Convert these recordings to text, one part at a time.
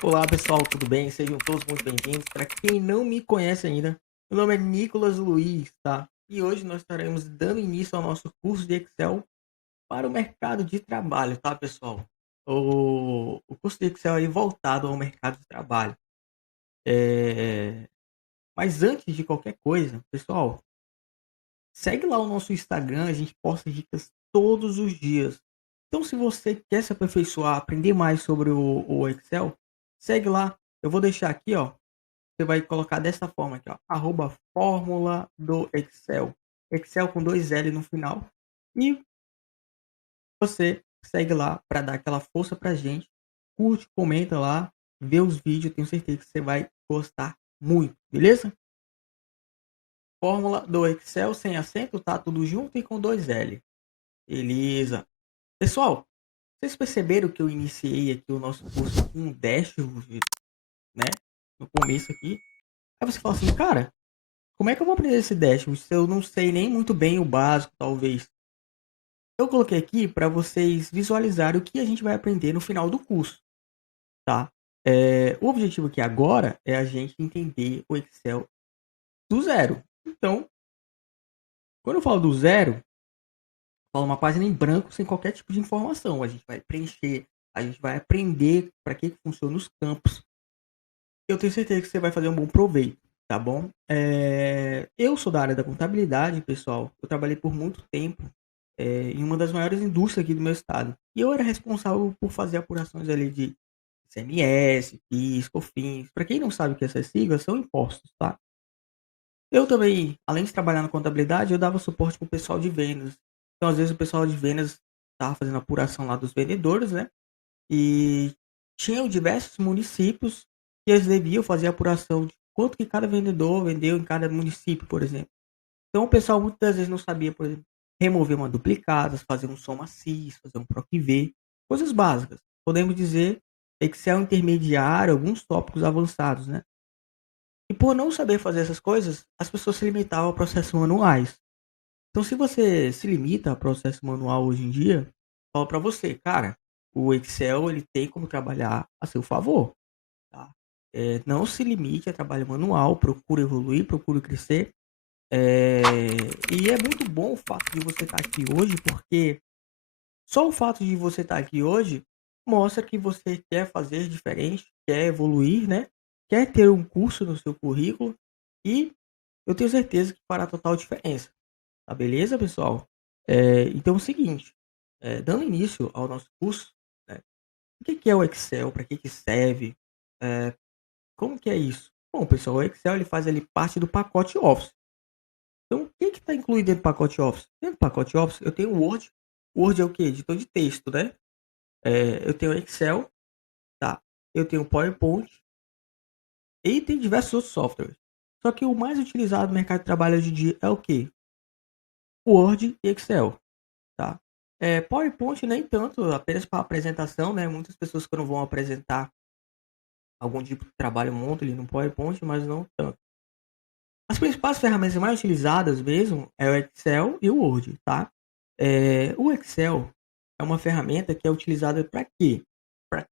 Olá pessoal, tudo bem? Sejam todos muito bem-vindos. Para quem não me conhece ainda, meu nome é Nicolas Luiz, tá? E hoje nós estaremos dando início ao nosso curso de Excel para o mercado de trabalho, tá, pessoal? O curso de Excel é voltado ao mercado de trabalho. É... Mas antes de qualquer coisa, pessoal, segue lá o nosso Instagram, a gente posta dicas todos os dias. Então, se você quer se aperfeiçoar, aprender mais sobre o Excel, segue lá. Eu vou deixar aqui, ó. Você vai colocar dessa forma aqui, ó, arroba fórmula do Excel. Excel com 2 L no final. E você segue lá para dar aquela força pra gente. Curte, comenta lá, vê os vídeos, tenho certeza que você vai gostar muito, beleza? Fórmula do Excel sem acento, tá? Tudo junto e com 2 L. Beleza. Pessoal, vocês perceberam que eu iniciei aqui o nosso curso com um dashboard, né? No começo aqui. Aí você fala assim, cara, como é que eu vou aprender esse dashboard se eu não sei nem muito bem o básico, talvez? Eu coloquei aqui para vocês visualizarem o que a gente vai aprender no final do curso, tá? O objetivo aqui agora é a gente entender o Excel do zero. Então, quando eu falo do zero, eu falo uma página em branco sem qualquer tipo de informação. A gente vai preencher, a gente vai aprender para que funcionam os campos. Eu tenho certeza que você vai fazer um bom proveito, tá bom? Eu sou da área da contabilidade, pessoal. Eu trabalhei por muito tempo em uma das maiores indústrias aqui do meu estado. E eu era responsável por fazer apurações ali de ICMS, PIS, COFINS. Para quem não sabe o que essas siglas são impostos, tá? Eu também, além de trabalhar na contabilidade, eu dava suporte para o pessoal de vendas. Então, às vezes, o pessoal de vendas estava fazendo apuração lá dos vendedores, né? E tinham diversos municípios que eles deviam fazer a apuração de quanto que cada vendedor vendeu em cada município, por exemplo. Então o pessoal muitas vezes não sabia, por exemplo, remover uma duplicata, fazer um soma-sis, fazer um PROC-V, coisas básicas. Podemos dizer Excel intermediário, alguns tópicos avançados, né? E por não saber fazer essas coisas, as pessoas se limitavam a processos manuais. Então, se você se limita a processo manual hoje em dia, falo para você, cara, o Excel ele tem como trabalhar a seu favor, tá? Não se limite a trabalho manual, procure evoluir, procure crescer. E é muito bom o fato de você estar aqui hoje, porque só o fato de você estar aqui hoje mostra que você quer fazer diferente, quer evoluir, né? Quer ter um curso no seu currículo e eu tenho certeza que fará total diferença. Tá beleza, pessoal? Então é o seguinte, dando início ao nosso curso, né, o que que é o Excel? Para que que serve? Eh, Como que é isso? Bom, pessoal, o Excel ele faz ali parte do pacote Office. Então, o que está incluído dentro do pacote Office? Dentro do pacote Office, eu tenho o Word. O Word é o quê? Editor de texto, né? Eu tenho o Excel, tá? Eu tenho o PowerPoint e tem diversos outros softwares. Só que o mais utilizado no mercado de trabalho hoje em dia é o quê? Word e Excel. Tá. PowerPoint nem tanto, apenas para apresentação, né, muitas pessoas quando vão apresentar algum tipo de trabalho montam ali no PowerPoint, mas não tanto. As principais ferramentas mais utilizadas mesmo é o Excel e o Word, tá. O Excel é uma ferramenta que é utilizada para quê? Para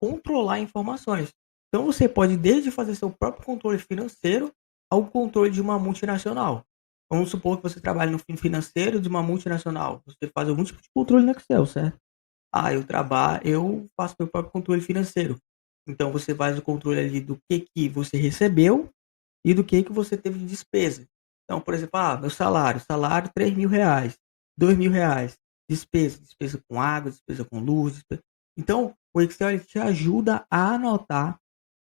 controlar informações. Então você pode desde fazer seu próprio controle financeiro ao controle de uma multinacional. Vamos supor que você trabalha no financeiro de uma multinacional, você faz algum tipo de controle no Excel, certo? Ah, eu faço meu próprio controle financeiro. Então você faz o controle ali do que você recebeu e do que você teve de despesa. Então, por exemplo, meu salário R$ 3.000, R$ 2.000, despesa com água, despesa com luz. Então, o Excel ele te ajuda a anotar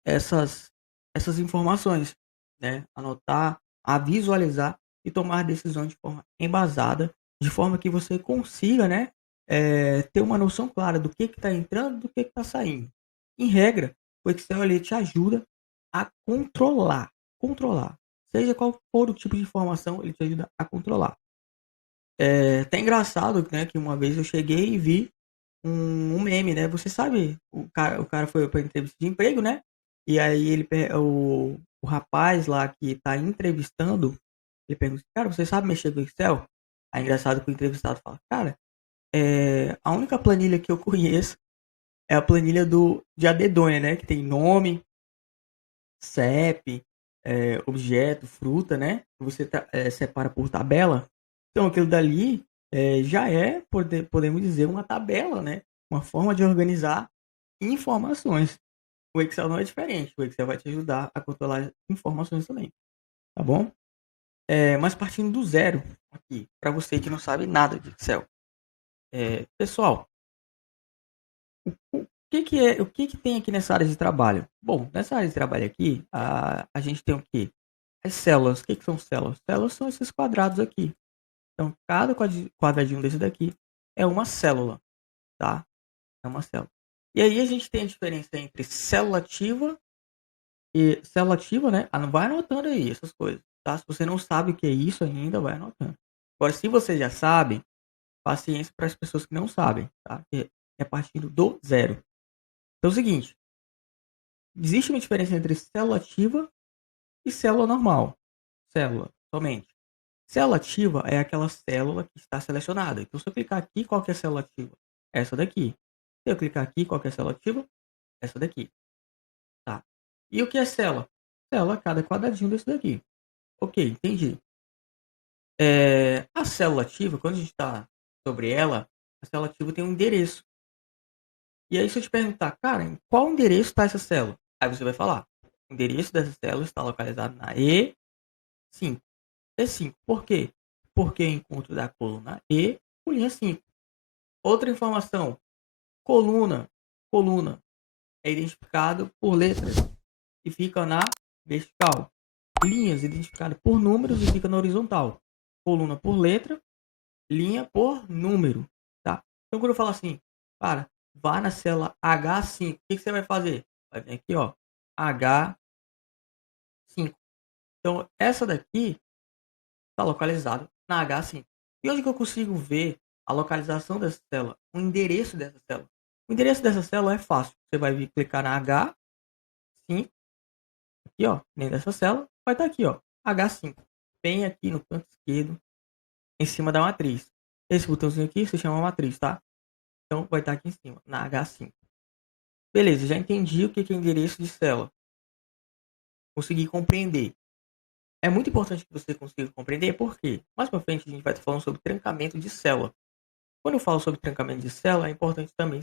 essas essas informações, né? Anotar, a visualizar e tomar decisões de forma embasada, de forma que você consiga, né, ter uma noção clara do que está entrando, do que está saindo. Em regra, o Excel ele te ajuda a controlar, seja qual for o tipo de informação, ele te ajuda a controlar. Até engraçado, né, que uma vez eu cheguei e vi um meme, né, você sabe, o cara foi pra entrevista de emprego, né, e aí o rapaz lá que tá entrevistando, ele pergunta: "Cara, você sabe mexer com Excel?" Aí engraçado que o entrevistado fala: "Cara, a única planilha que eu conheço é a planilha de Adedonha, né, que tem nome, CEP, objeto, fruta, né, que você separa por tabela. Então aquilo dali, já é, podemos dizer, uma tabela, né, uma forma de organizar informações. O Excel não é diferente, o Excel vai te ajudar a controlar informações também, tá bom? Mas partindo do zero aqui, para você que não sabe nada de Excel. Pessoal, o que que tem aqui nessa área de trabalho? Bom, nessa área de trabalho aqui, a gente tem o quê? As células. O que que são células? Células são esses quadrados aqui. Então, cada quadradinho desse daqui é uma célula, tá? É uma célula. E aí a gente tem a diferença entre célula ativa e célula ativa, né? Não vai anotando aí essas coisas, tá? Se você não sabe o que é isso ainda, vai anotando. Agora, se você já sabe, paciência para as pessoas que não sabem, tá? Que é partindo do zero. Então é o seguinte, existe uma diferença entre célula ativa e célula normal. Célula, somente. Célula ativa é aquela célula que está selecionada. Então, se eu clicar aqui, qual que é a célula ativa? Essa daqui. Se eu clicar aqui, qual que é a célula ativa? Essa daqui. Tá. E o que é célula? Célula, cada quadradinho desse daqui. Ok, entendi. A célula ativa, quando a gente está sobre ela, a célula ativa tem um endereço. E aí, se eu te perguntar, cara, em qual endereço está essa célula? Aí você vai falar, o endereço dessa célula está localizado na E5. E5, por quê? Porque é o encontro da coluna E com linha 5. Outra informação, coluna. Coluna é identificado por letras e fica na vertical. Linhas identificadas por números e fica na horizontal. Coluna por letra, linha por número, tá? Então quando eu falo assim, cara, vá na célula H5, o que você vai fazer? Vai vir aqui, ó, H5. Então essa daqui está localizada na H5. E onde que eu consigo ver a localização dessa célula? O endereço dessa célula. O endereço dessa célula é fácil. Você vai vir clicar na H5, aqui ó, dentro dessa célula, vai estar aqui ó, H5. Bem aqui no canto esquerdo, em cima da matriz. Esse botãozinho aqui se chama matriz, tá? Então vai estar aqui em cima, na H5. Beleza, já entendi o que é endereço de célula. Consegui compreender. É muito importante que você consiga compreender, porque mais para frente a gente vai estar falando sobre trancamento de célula. Quando eu falo sobre trancamento de célula, é importante também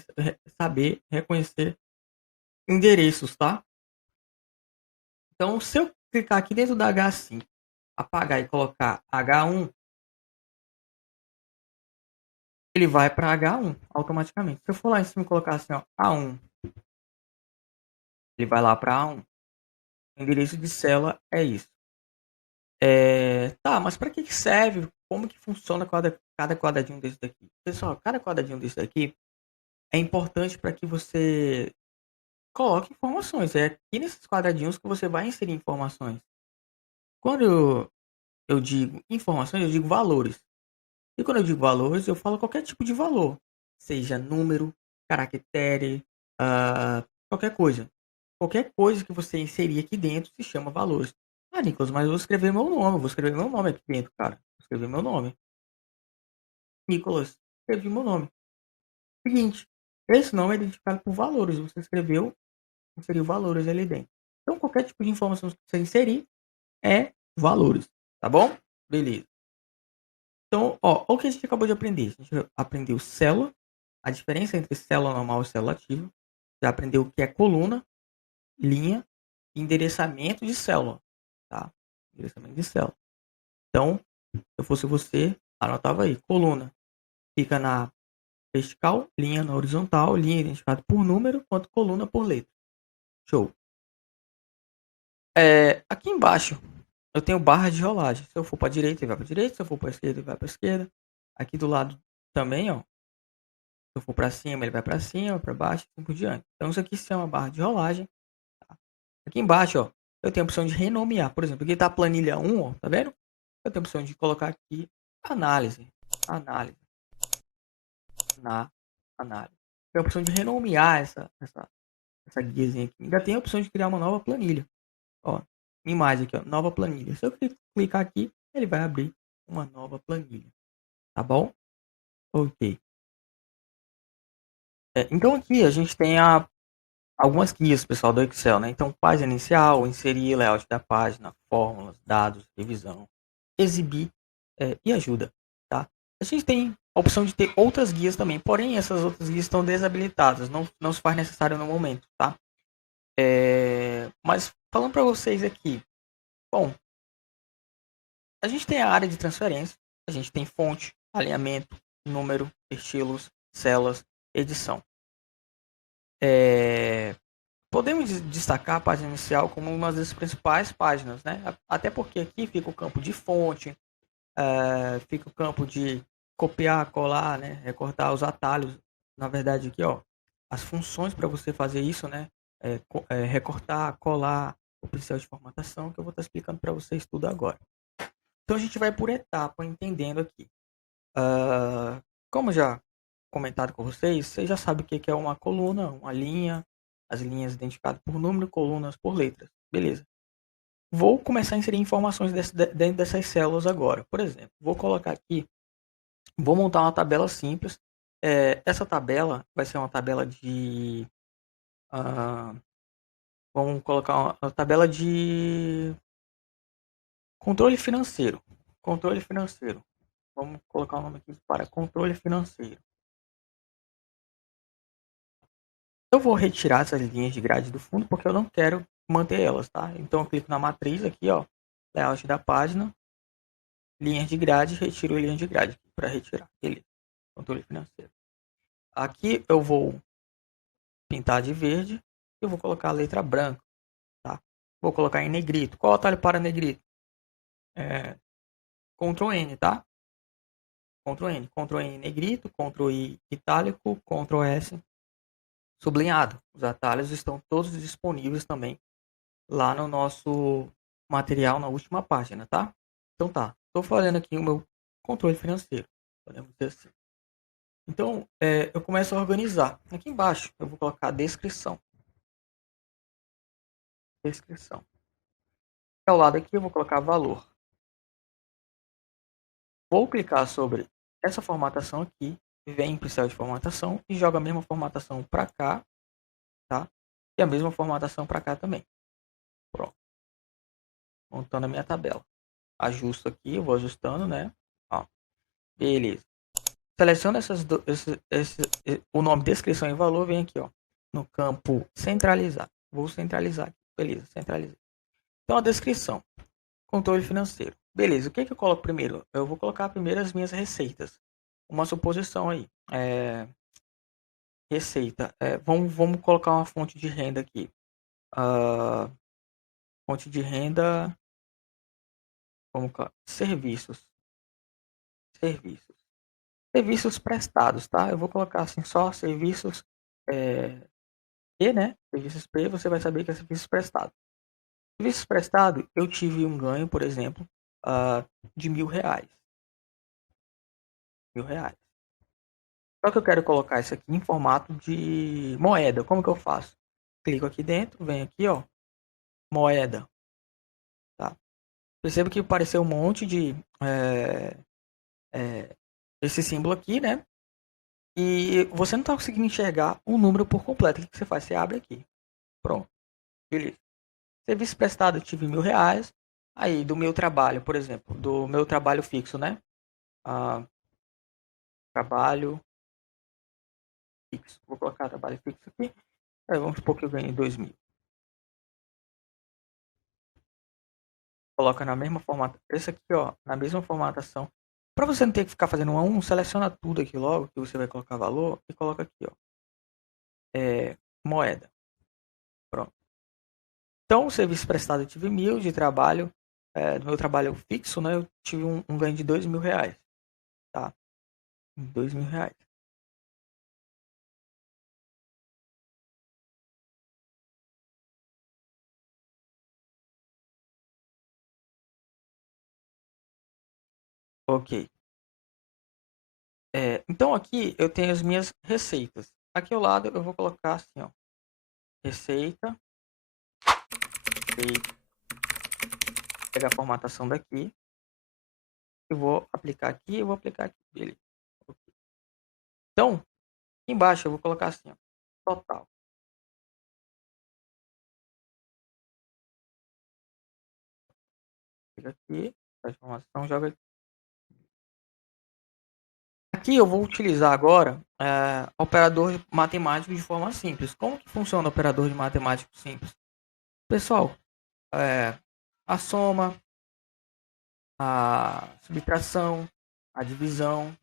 saber reconhecer endereços, tá? Então, se eu clicar aqui dentro da H5, apagar e colocar H1, ele vai para H1 automaticamente. Se eu for lá em cima e colocar assim, ó, A1, ele vai lá para A1. O endereço de célula é isso. Tá, mas para que serve? Como que funciona cada quadradinho desse daqui? Pessoal, cada quadradinho desse daqui é importante para que você coloque informações. É aqui nesses quadradinhos que você vai inserir informações. Quando eu digo informações, eu digo valores. E quando eu digo valores, eu falo qualquer tipo de valor. Seja número, caractere, qualquer coisa. Qualquer coisa que você inserir aqui dentro se chama valores. Ah, Nicolas, mas eu vou escrever meu nome. Vou escrever meu nome aqui dentro, cara. Vou escrever meu nome. Nicolas, escrevi meu nome. Seguinte, esse nome é identificado por valores. Você inseriu valores ali dentro. Então, qualquer tipo de informação que você inserir é valores, tá bom? Beleza. Então, ó, o que a gente acabou de aprender? A gente aprendeu célula, a diferença entre célula normal e célula ativa. Já aprendeu o que é coluna, linha e endereçamento de célula, tá? Endereçamento de célula. Então, se eu fosse você, anotava aí, coluna fica na vertical, linha na horizontal, linha identificada por número, quanto coluna por letra. Show. Aqui embaixo eu tenho barra de rolagem. Se eu for para a direita, ele vai para a direita. Se eu for para a esquerda, ele vai para a esquerda. Aqui do lado também, ó. Se eu for para cima, ele vai para cima, para baixo, e assim por diante. Então isso aqui se chama barra de rolagem. Tá? Aqui embaixo, ó, eu tenho a opção de renomear. Por exemplo, aqui está a planilha 1, ó, tá vendo? Eu tenho a opção de colocar aqui análise. Análise. Na análise. Tem a opção de renomear essa guiazinha aqui. Ainda tem a opção de criar uma nova planilha. Ó, imagem aqui, ó, nova planilha. Se eu clicar aqui, ele vai abrir uma nova planilha. Tá bom? Ok. Então aqui a gente tem algumas guias, pessoal, do Excel, né? Então, página inicial, inserir, layout da página, fórmulas, dados, revisão, exibir e ajuda, tá? A gente tem a opção de ter outras guias também, porém essas outras guias estão desabilitadas, não se faz necessário no momento, tá? Mas falando para vocês aqui, bom, a gente tem a área de transferência, a gente tem fonte, alinhamento, número, estilos, células, edição. Podemos destacar a página inicial como uma das principais páginas, né? Até porque aqui fica o campo de fonte, fica o campo de copiar, colar, né? Recortar os atalhos. Na verdade, aqui, ó, as funções para você fazer isso, né? Recortar, colar, o pincel de formatação, que eu vou estar explicando para vocês tudo agora. Então a gente vai por etapa, entendendo aqui. Como já comentado com vocês, já sabem o que é uma coluna, uma linha, as linhas identificadas por número, colunas por letras. Beleza. Vou começar a inserir informações dentro dessas células agora. Por exemplo, vou colocar aqui, vou montar uma tabela simples. Essa tabela vai ser uma tabela de... vamos colocar uma tabela de controle financeiro. Controle financeiro. Vamos colocar o nome aqui para controle financeiro. Eu vou retirar essas linhas de grade do fundo porque eu não quero manter elas, tá? Então eu clico na matriz aqui, ó, layout da página, linhas de grade, retiro a linha de grade para retirar. Beleza. Controle financeiro. Aqui eu vou pintar de verde e eu vou colocar a letra branca, tá? Vou colocar em negrito. Qual o atalho para negrito? Ctrl N, tá? Ctrl N. Ctrl N negrito, Ctrl I itálico, Ctrl S sublinhado. Os atalhos estão todos disponíveis também lá no nosso material na última página, tá? Então tá, estou fazendo aqui o meu controle financeiro, podemos dizer assim. Então, eu começo a organizar. Aqui embaixo eu vou colocar descrição. Descrição. Ao lado aqui eu vou colocar valor. Vou clicar sobre essa formatação aqui, vem em pincel de formatação e joga a mesma formatação para cá, tá? E a mesma formatação para cá também. Pronto. Montando a minha tabela. Ajusto aqui, eu vou ajustando, né? Ó, beleza. Seleciona o nome descrição e valor, vem aqui, ó, no campo centralizar. Vou centralizar aqui. Beleza, centralizar. Então a descrição, controle financeiro. Beleza, o que eu coloco primeiro? Eu vou colocar primeiro as minhas receitas. Uma suposição aí. Receita. Vamos colocar uma fonte de renda aqui. Fonte de renda. Vamos colocar serviços. Serviços. Serviços prestados, tá? Eu vou colocar assim só serviços P, né? Serviços P, você vai saber que é serviços prestados. Serviços prestados, eu tive um ganho, por exemplo, de R$ 1.000. R$ 1.000. Só que eu quero colocar isso aqui em formato de moeda. Como que eu faço? Clico aqui dentro, venho aqui, ó, moeda. Tá? Perceba que apareceu um monte de esse símbolo aqui, né? E você não está conseguindo enxergar o número por completo. O que você faz? Você abre aqui. Pronto. Beleza. Serviço prestado, eu tive R$ 1.000. Aí, do meu trabalho, por exemplo, do meu trabalho fixo, né? Trabalho fixo. Vou colocar trabalho fixo aqui. Aí, vamos supor que eu ganhei 2.000. Coloca na mesma formatação. Esse aqui, ó, na mesma formatação. Para você não ter que ficar fazendo um a um, seleciona tudo aqui logo, que você vai colocar valor, e coloca aqui, ó. Moeda. Pronto. Então, o serviço prestado eu tive 1.000 de trabalho. Do meu trabalho fixo, né? Eu tive um ganho de R$ 2.000. Tá? R$ 2.000. Ok. Então aqui eu tenho as minhas receitas. Aqui ao lado eu vou colocar assim, ó. Receita. Receita. Pegar a formatação daqui. Eu vou aplicar aqui, eu vou aplicar aqui. Beleza. Então, Embaixo eu vou colocar assim, ó, total. Fica aqui, transformação, joga. Aqui eu vou utilizar agora operador matemático de forma simples. Como que funciona o operador de matemático simples? Pessoal, é, a soma, a subtração, a divisão,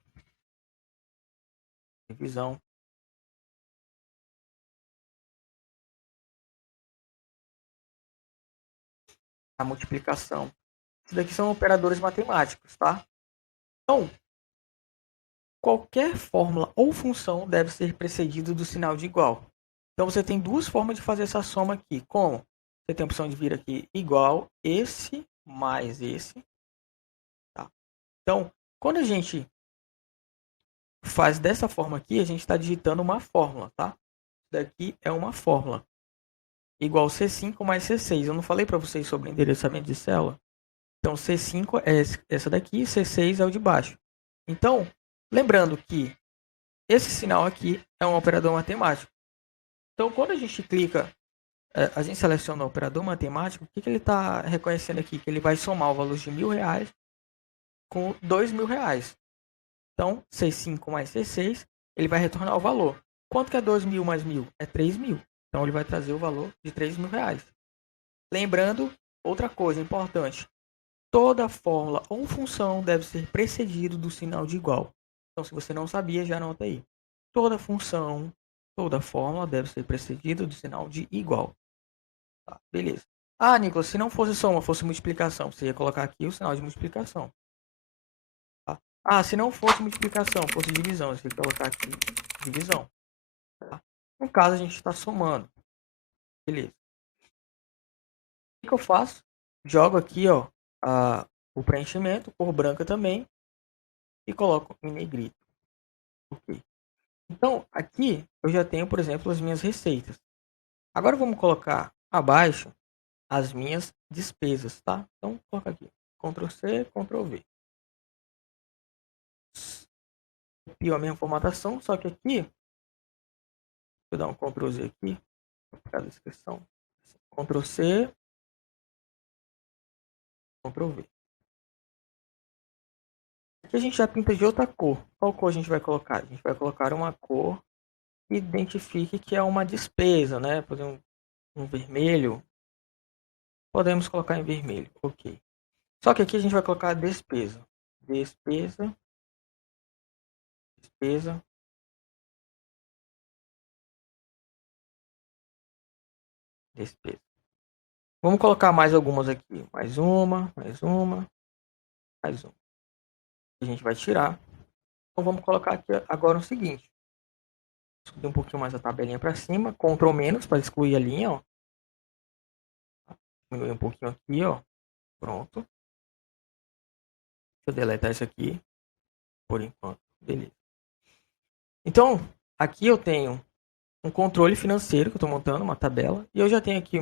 a multiplicação. Isso daqui são operadores matemáticos, tá? Então, qualquer fórmula ou função deve ser precedido do sinal de igual. Então, você tem duas formas de fazer essa soma aqui. Como? Você tem a opção de vir aqui igual esse mais esse. Tá? Então, quando a gente faz dessa forma aqui, a gente está digitando uma fórmula, tá? Isso daqui é uma fórmula. Igual C5 mais C6. Eu não falei para vocês sobre endereçamento de célula? Então, C5 é essa daqui, C6 é o de baixo. Então, lembrando que esse sinal aqui é um operador matemático. Então, quando a gente clica, a gente seleciona o operador matemático, o que ele está reconhecendo aqui? Que ele vai somar o valor de R$ 1.000 com R$ 2.000. Então, C5 mais C6, ele vai retornar o valor. Quanto que é 2.000 mais 1.000? É 3.000. Então, ele vai trazer o valor de R$ 3.000. Lembrando, outra coisa importante. Toda fórmula ou função deve ser precedido do sinal de igual. Então, se você não sabia, já anota aí. Toda função, toda fórmula deve ser precedida do sinal de igual. Tá, beleza. Ah, Nicolas, se não fosse soma, fosse multiplicação, você ia colocar aqui o sinal de multiplicação. Tá? Ah, se não fosse multiplicação, fosse divisão, você ia colocar aqui divisão. Tá? No caso, a gente está somando. Beleza. O que eu faço? Jogo aqui, ó, o preenchimento, cor branca também, e coloco em negrito. Ok. Então, aqui eu já tenho, por exemplo, as minhas receitas. Agora vamos colocar abaixo as minhas despesas, tá? Então, coloca aqui, Ctrl C, Ctrl V. Copiou a mesma formatação, só que aqui, deixa eu dar um Ctrl Z aqui, para ficar a descrição. Ctrl C, Ctrl V. Aqui a gente já pinta de outra cor. Qual cor a gente vai colocar? A gente vai colocar uma cor que identifique que é uma despesa, né? Por exemplo, um vermelho. Podemos colocar em vermelho, ok. Só que aqui a gente vai colocar despesa. Despesa, despesa, despesa. Vamos colocar mais algumas aqui. Mais uma, mais uma, mais uma. A gente vai tirar. Então vamos colocar aqui agora o seguinte. Subir um pouquinho mais a tabelinha para cima. Ctrl menos para excluir a linha, ó. Diminuir um pouquinho aqui, ó. Pronto. Deixa eu deletar isso aqui por enquanto. Beleza. Então, aqui eu tenho um controle financeiro que eu estou montando, uma tabela. E eu já tenho aqui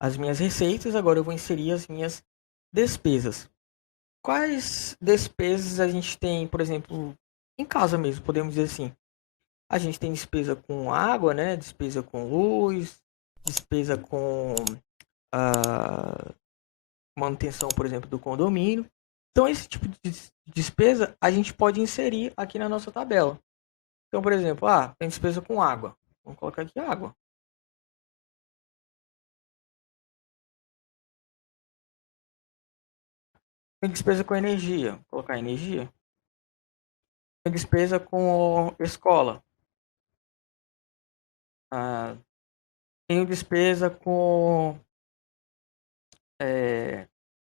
as minhas receitas. Agora eu vou inserir as minhas despesas. Quais despesas a gente tem, por exemplo, em casa mesmo, podemos dizer assim? A gente tem despesa com água, né? Despesa com luz, despesa com a manutenção, por exemplo, do condomínio. Então, esse tipo de despesa a gente pode inserir aqui na nossa tabela. Então, por exemplo, tem despesa com água. Vamos colocar aqui água. Tem despesa com energia. Vou colocar energia. Tem despesa com escola. Ah, tenho despesa com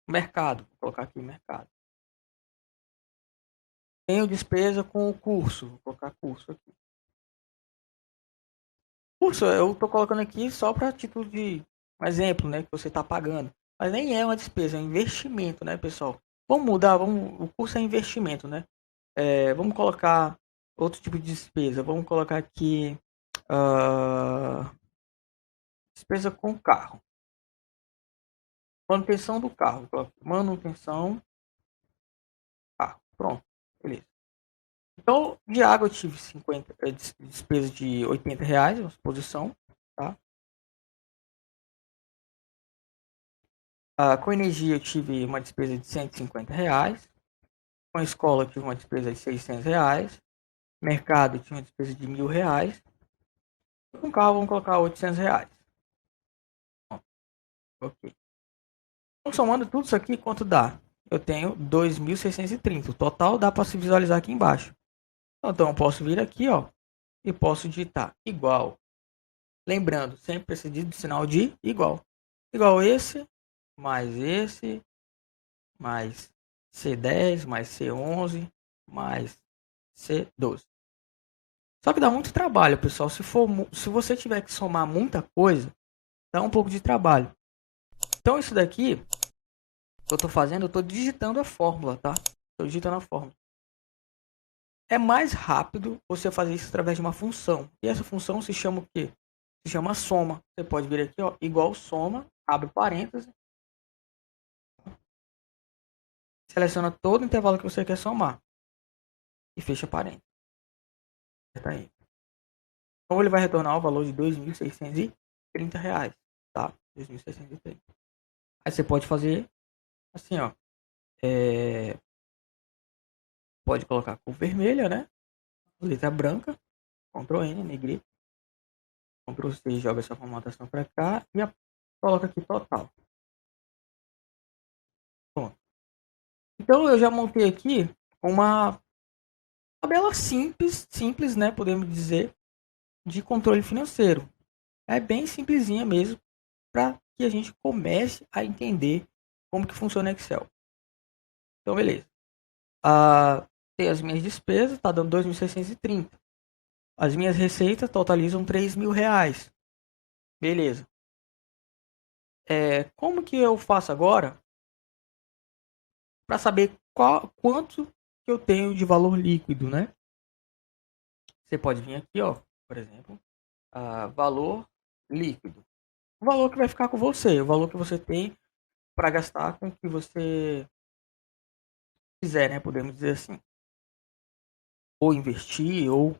mercado. Vou colocar aqui mercado. Tenho despesa com o curso. Vou colocar curso aqui. Curso, eu estou colocando aqui só para título de um exemplo, né? Que você está pagando. Mas nem é uma despesa, é um investimento, né, pessoal? Vamos mudar, o curso é investimento, né? Vamos colocar outro tipo de despesa. Vamos colocar aqui despesa com carro. Manutenção do carro. Manutenção carro. Pronto. Beleza. Então, de água eu tive despesa de R$ 80, uma suposição, tá? Com energia eu tive uma despesa de R$ 150. Com a escola eu tive uma despesa de R$ 600. Mercado eu tive uma despesa de R$ 1.000. Com carro vamos colocar R$ 800. Ok. Então, somando tudo isso aqui, quanto dá? Eu tenho 2.630. O total dá para se visualizar aqui embaixo. Então eu posso vir aqui, ó, e posso digitar igual. Lembrando, sempre precisa de sinal de igual. Igual esse, mais C10, mais C11, mais C12. Só que dá muito trabalho, pessoal. Se você tiver que somar muita coisa, dá um pouco de trabalho. Então isso daqui que eu estou fazendo, eu estou digitando a fórmula, tá? Estou digitando a fórmula. É mais rápido você fazer isso através de uma função. E essa função se chama o quê? Se chama soma. Você pode vir aqui, ó, igual soma, abre parênteses, seleciona todo o intervalo que você quer somar e fecha parênteses. Tá aí. Então ele vai retornar o valor de R$ 2.630, tá? 2.630. Aí você pode fazer assim, ó. Pode colocar cor vermelha, né? Letra branca, Ctrl N, negrito. Ctrl C, joga essa formatação para cá e coloca aqui total. Pronto. Então eu já montei aqui uma tabela simples, né? Podemos dizer, de controle financeiro. É bem simplesinha mesmo, para que a gente comece a entender como que funciona o Excel. Então, beleza. Tem as minhas despesas, tá dando 2.630. As minhas receitas totalizam R$ 3.000. Beleza. Como que eu faço agora para saber quanto que eu tenho de valor líquido, né? Você pode vir aqui, ó, por exemplo, valor líquido. O valor que vai ficar com você, o valor que você tem para gastar com o que você quiser, né? Podemos dizer assim. Ou investir, ou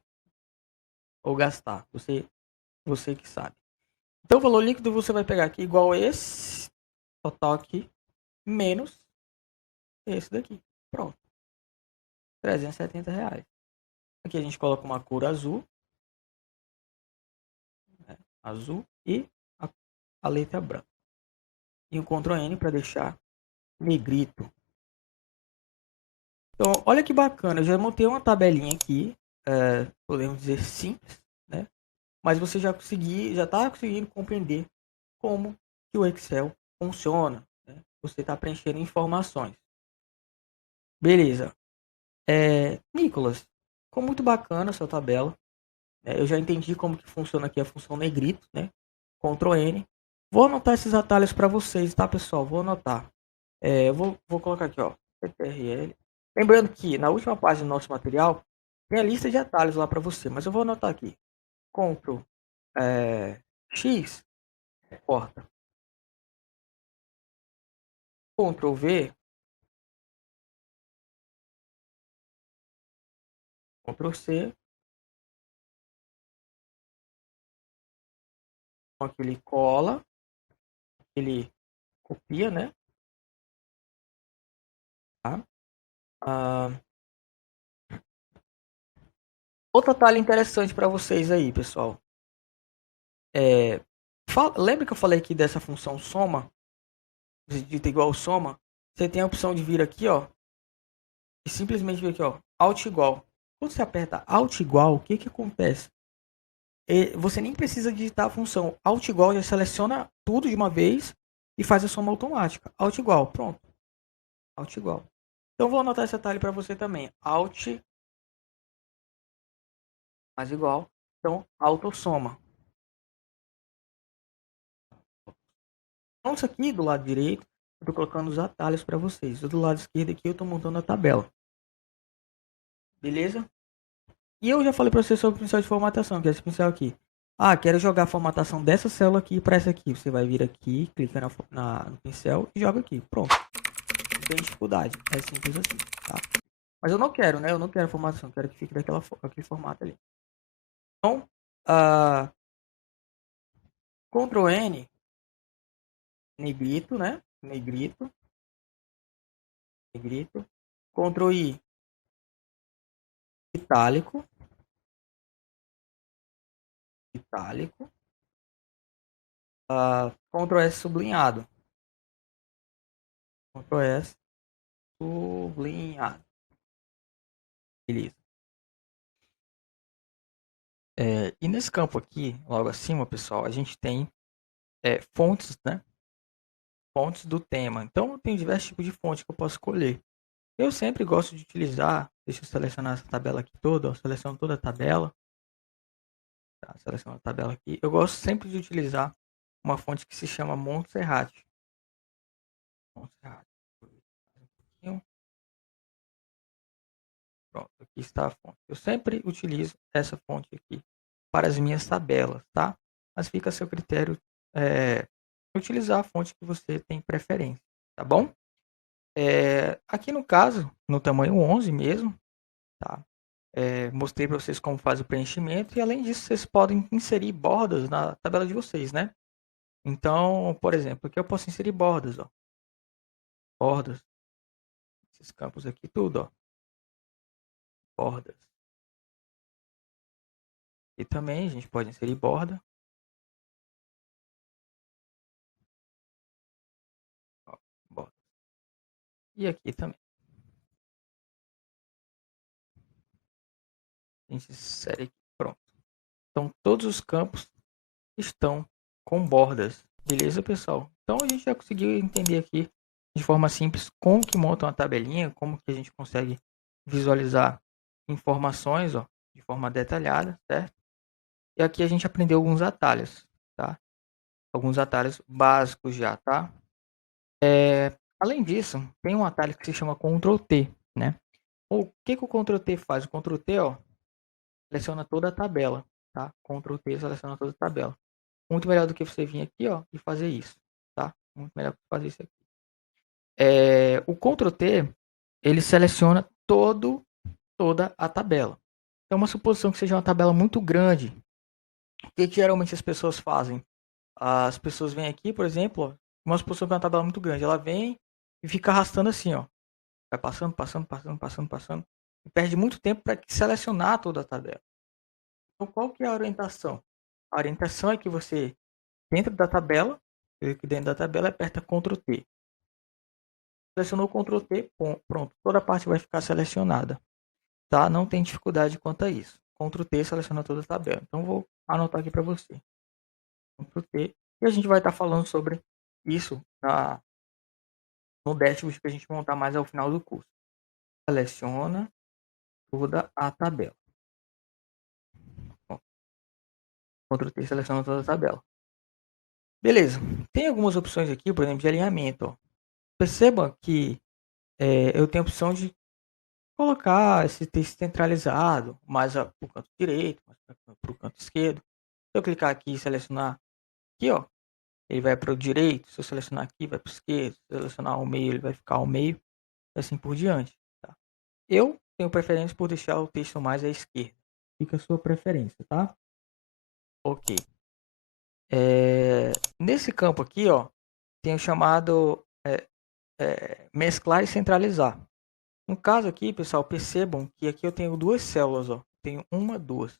gastar. Você que sabe. Então, o valor líquido você vai pegar aqui igual a esse total aqui, menos esse daqui. Pronto. R$ 370. Aqui a gente coloca uma cor azul. Né? Azul e a letra branca. E o Ctrl N para deixar negrito. Então, olha que bacana. Eu já montei uma tabelinha aqui. Podemos dizer simples, né? Mas você já está conseguindo compreender como que o Excel funciona. Né? Você está preenchendo informações. Beleza. Nicolas, ficou muito bacana essa tabela. Eu já entendi como que funciona aqui a função negrito, né? Ctrl N. Vou anotar esses atalhos para vocês, tá, pessoal? Vou anotar. Vou colocar aqui, ó, CTRL. Lembrando que na última página do nosso material tem a lista de atalhos lá para você, mas eu vou anotar aqui. Ctrl X, corta. Ctrl V, Ctrl C. Aqui ele cola, ele copia, né? Tá? Outro atalho interessante para vocês aí, pessoal. Lembra que eu falei aqui dessa função soma? Digita igual soma. Você tem a opção de vir aqui, ó. E simplesmente vir aqui, ó. Alt igual. Quando você aperta Alt igual, o que que acontece? Você nem precisa digitar a função. Alt igual já seleciona tudo de uma vez e faz a soma automática. Alt igual, pronto. Alt igual. Então vou anotar esse atalho para você também. Alt mais igual. Então, autossoma. Então, isso aqui do lado direito, eu estou colocando os atalhos para vocês. Do lado esquerdo aqui, eu estou montando a tabela. Beleza? E eu já falei para você sobre o pincel de formatação, que é esse pincel aqui. Quero jogar a formatação dessa célula aqui para essa aqui. Você vai vir aqui, clica no pincel e joga aqui. Pronto. Não tem dificuldade. É simples assim, tá? Mas eu não quero, né? Eu não quero formação, eu quero que fique daquele formato ali. Então, ah, Ctrl N, negrito, né? Negrito, negrito. Ctrl I, itálico, itálico. Ctrl S sublinhado. Ctrl S sublinhado. Beleza. E nesse campo aqui, logo acima, pessoal, a gente tem fontes, né? Fontes do tema. Então, eu tenho diversos tipos de fonte que eu posso escolher. Eu sempre gosto de utilizar, deixa eu selecionar essa tabela aqui toda, ó, seleciono toda a tabela. Tá, seleciono a tabela aqui. Eu gosto sempre de utilizar uma fonte que se chama Montserrat. Montserrat. Pronto, aqui está a fonte. Eu sempre utilizo essa fonte aqui para as minhas tabelas, tá? Mas fica a seu critério utilizar a fonte que você tem preferência, tá bom? Aqui no caso, no tamanho 11 mesmo, tá? Mostrei para vocês como faz o preenchimento e além disso vocês podem inserir bordas na tabela de vocês, né? Então, por exemplo, aqui eu posso inserir bordas, ó. Bordas. Esses campos aqui tudo, ó. Bordas. E também a gente pode inserir borda. Ó, borda. E aqui também. A gente insere aqui. Pronto. Então todos os campos estão com bordas. Beleza, pessoal? Então a gente já conseguiu entender aqui de forma simples como que monta uma tabelinha, como que a gente consegue visualizar informações, ó, de forma detalhada, certo? E aqui a gente aprendeu alguns atalhos, tá? Alguns atalhos básicos já, tá? Além disso, tem um atalho que se chama Ctrl T, né? O que o Ctrl T faz? O Ctrl T, ó, seleciona toda a tabela, tá? Ctrl T seleciona toda a tabela. Muito melhor do que você vir aqui, ó, e fazer isso, tá? Muito melhor que fazer isso aqui. O Ctrl T, ele seleciona toda a tabela. Então, uma suposição que seja uma tabela muito grande. O que geralmente as pessoas fazem? As pessoas vêm aqui, por exemplo, ó, uma suposição que é uma tabela muito grande. Ela vem e fica arrastando assim, ó. Vai passando, passando, passando, passando, passando. E perde muito tempo para selecionar toda a tabela. Então, qual que é a orientação? A orientação é que você, dentro da tabela, aperta Ctrl T. Selecionou o Ctrl T, pronto. Toda a parte vai ficar selecionada. Tá? Não tem dificuldade quanto a isso. Ctrl T seleciona toda a tabela. Então, vou anotar aqui para você. Ctrl T. E a gente vai estar falando sobre isso no dashboard que a gente montar mais ao final do curso. Seleciona toda a tabela. Bom, Ctrl T seleciona toda a tabela. Beleza. Tem algumas opções aqui, por exemplo, de alinhamento. Ó. Perceba que eu tenho a opção de colocar esse texto centralizado, mais para o canto direito, mais para o canto esquerdo. Se eu clicar aqui e selecionar aqui, ó, ele vai para o direito. Se eu selecionar aqui, vai para o esquerdo. Se eu selecionar ao meio, ele vai ficar ao meio. E assim por diante. Tá? Eu tenho preferência por deixar o texto mais à esquerda. Fica a sua preferência, tá? Ok. Nesse campo aqui, ó, tem o chamado mesclar e centralizar. No caso aqui, pessoal, percebam que aqui eu tenho duas células, ó. Tenho uma, duas.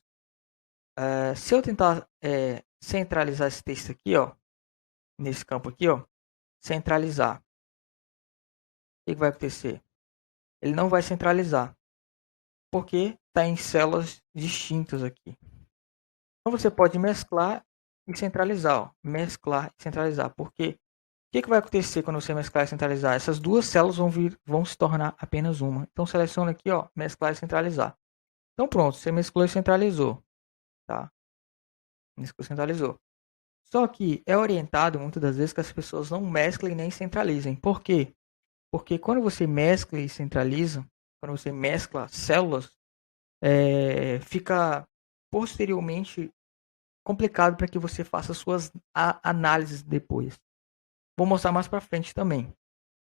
Se eu tentar centralizar esse texto aqui, ó, nesse campo aqui, ó, centralizar, o que vai acontecer? Ele não vai centralizar, porque está em células distintas aqui. Então você pode mesclar e centralizar, ó. Mesclar e centralizar, porque o que vai acontecer quando você mesclar e centralizar? Essas duas células vão se tornar apenas uma. Então seleciona aqui, ó, mesclar e centralizar. Então pronto, você mesclou e centralizou, tá? Mesclou e centralizou. Só que é orientado muitas das vezes que as pessoas não mesclem nem centralizem. Por quê? Porque quando você mescla e centraliza, quando você mescla células, fica posteriormente complicado para que você faça suas análises depois. Vou mostrar mais para frente também.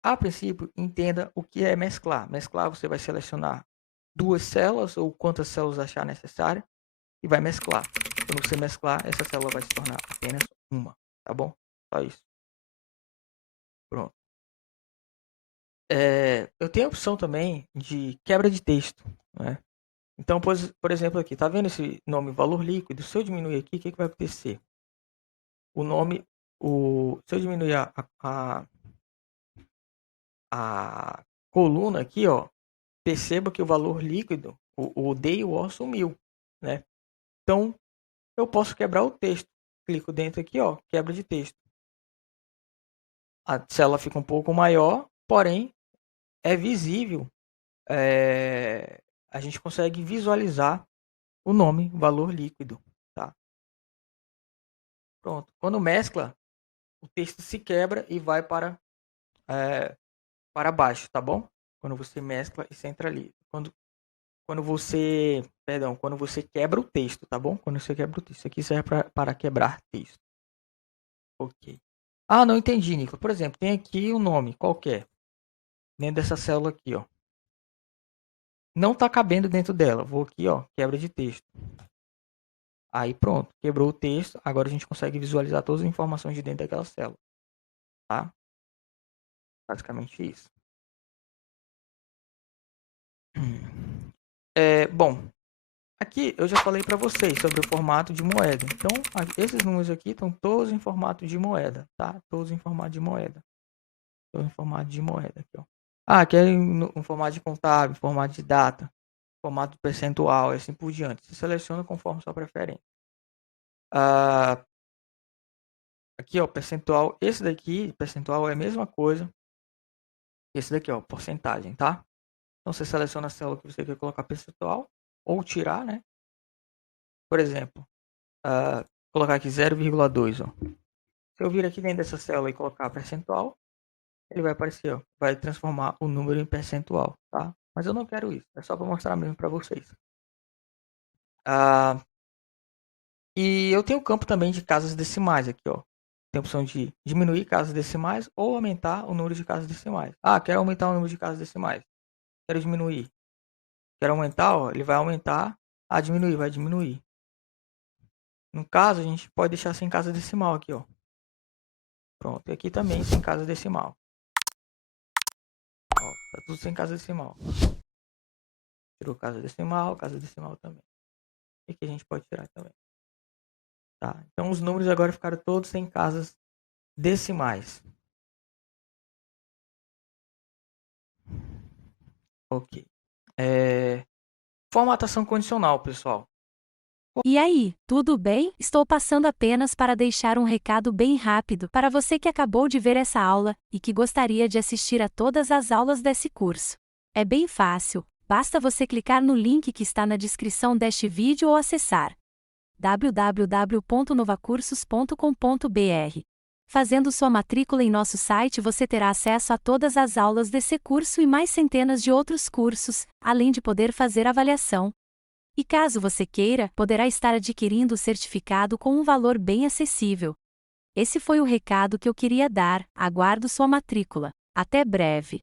A princípio, entenda o que é mesclar. Mesclar, você vai selecionar 2 células ou quantas células achar necessário e vai mesclar. Quando você mesclar, essa célula vai se tornar apenas uma, tá bom? Só isso. Pronto. Eu tenho a opção também de quebra de texto, né? Então, por exemplo, aqui, tá vendo esse nome valor líquido? Se eu diminuir aqui, o que vai acontecer? O nome, se eu diminuir a coluna aqui, ó, perceba que o valor líquido, o D e o O sumiu, né? Então, eu posso quebrar o texto. Clico dentro aqui, ó, quebra de texto. A célula fica um pouco maior, porém, é visível. A gente consegue visualizar o nome, valor líquido, tá? Pronto. Quando mescla, o texto se quebra e vai para baixo, tá bom? Quando você mescla e centraliza. Quando você quebra o texto, tá bom? Quando você quebra o texto. Isso aqui serve para quebrar texto. Ok. Ah, não entendi, Nicolas. Por exemplo, tem aqui um nome qualquer. Dentro dessa célula aqui, ó. Não tá cabendo dentro dela. Vou aqui, ó, quebra de texto. Aí pronto, quebrou o texto. Agora a gente consegue visualizar todas as informações de dentro daquela célula, tá? Basicamente isso. Bom, aqui eu já falei para vocês sobre o formato de moeda. Então, esses números aqui estão todos em formato de moeda, tá? Todos em formato de moeda. Todos em formato de moeda aqui, ó. Ah, aqui é um formato de contábil, formato de data, formato percentual, e assim por diante. Você seleciona conforme sua preferência. Aqui, ó, percentual. Esse daqui, percentual, é a mesma coisa que esse daqui, ó, porcentagem, tá? Então, você seleciona a célula que você quer colocar percentual ou tirar, né? Por exemplo, colocar aqui 0,2, ó. Se eu vir aqui dentro dessa célula e colocar percentual, ele vai aparecer, ó, vai transformar o número em percentual, tá? Mas eu não quero isso, é só para mostrar mesmo para vocês. E eu tenho o campo também de casas decimais aqui, ó. Tem a opção de diminuir casas decimais ou aumentar o número de casas decimais. Ah, quero aumentar o número de casas decimais. Quero diminuir. Quero aumentar, ó, ele vai aumentar. Ah, diminuir, vai diminuir. No caso, a gente pode deixar sem casa decimal aqui, ó. Pronto, e aqui também sem casa decimal. Ó, tá tudo sem casa decimal. Tirou casa decimal também. E aqui a gente pode tirar também. Tá, então os números agora ficaram todos sem casas decimais. Ok. Formatação condicional, pessoal. E aí, tudo bem? Estou passando apenas para deixar um recado bem rápido para você que acabou de ver essa aula e que gostaria de assistir a todas as aulas desse curso. É bem fácil, basta você clicar no link que está na descrição deste vídeo ou acessar www.novacursos.com.br. Fazendo sua matrícula em nosso site, você terá acesso a todas as aulas desse curso e mais centenas de outros cursos, além de poder fazer avaliação. E caso você queira, poderá estar adquirindo o certificado com um valor bem acessível. Esse foi o recado que eu queria dar, aguardo sua matrícula. Até breve!